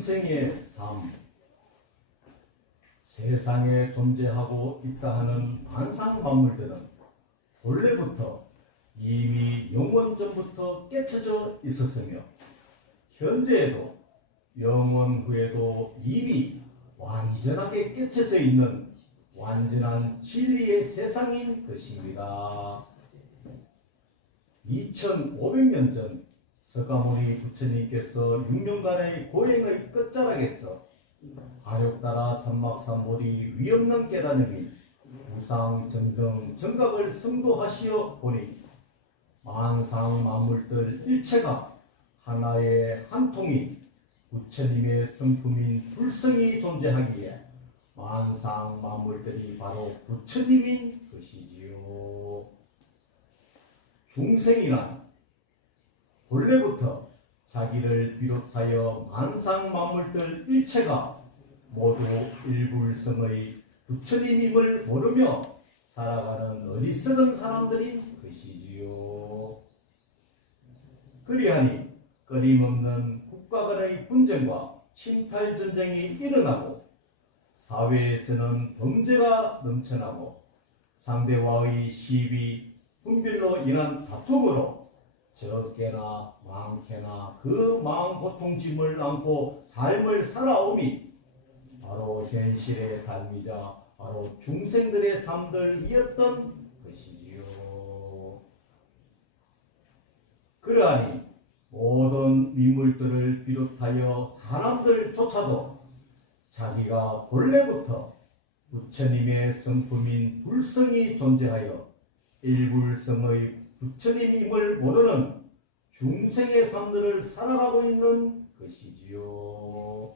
중생의 삶 세상에 존재하고 있다 하는 반상 만물들은 본래부터 이미 영원 전부터 깨쳐져 있었으며 현재에도 영원 후에도 이미 완전하게 깨쳐져 있는 완전한 진리의 세상인 것입니다. 2500년 전 서가모니 부처님께서 6년간의 고행의 끝자락에서 가력 따라 선막산몰이 위없는 깨달음 및 우상 정등 정각을 성도하시어 보니 만상 만물들 일체가 하나의 한 통이 부처님의 성품인 불성이 존재하기에 만상 만물들이 바로 부처님인 것이지요. 중생이란 본래부터 자기를 비롯하여 만상 만물들 일체가 모두 일불성의 부처님임을 모르며 살아가는 어리석은 사람들인 것이지요. 그리하니 끊임없는 국가 간의 분쟁과 침탈 전쟁이 일어나고 사회에서는 범죄가 넘쳐나고 상대와의 시비, 분별로 인한 다툼으로 적게나 많게나 그 마음 고통짐을 안고 삶을 살아오미 바로 현실의 삶이자 바로 중생들의 삶들이었던 것이지요. 그러하니 모든 민물들을 비롯하여 사람들조차도 자기가 본래부터 부처님의 성품인 불성이 존재하여 일불성의 부처님임을 모르는 중생의 삶들을 살아가고 있는 것이지요.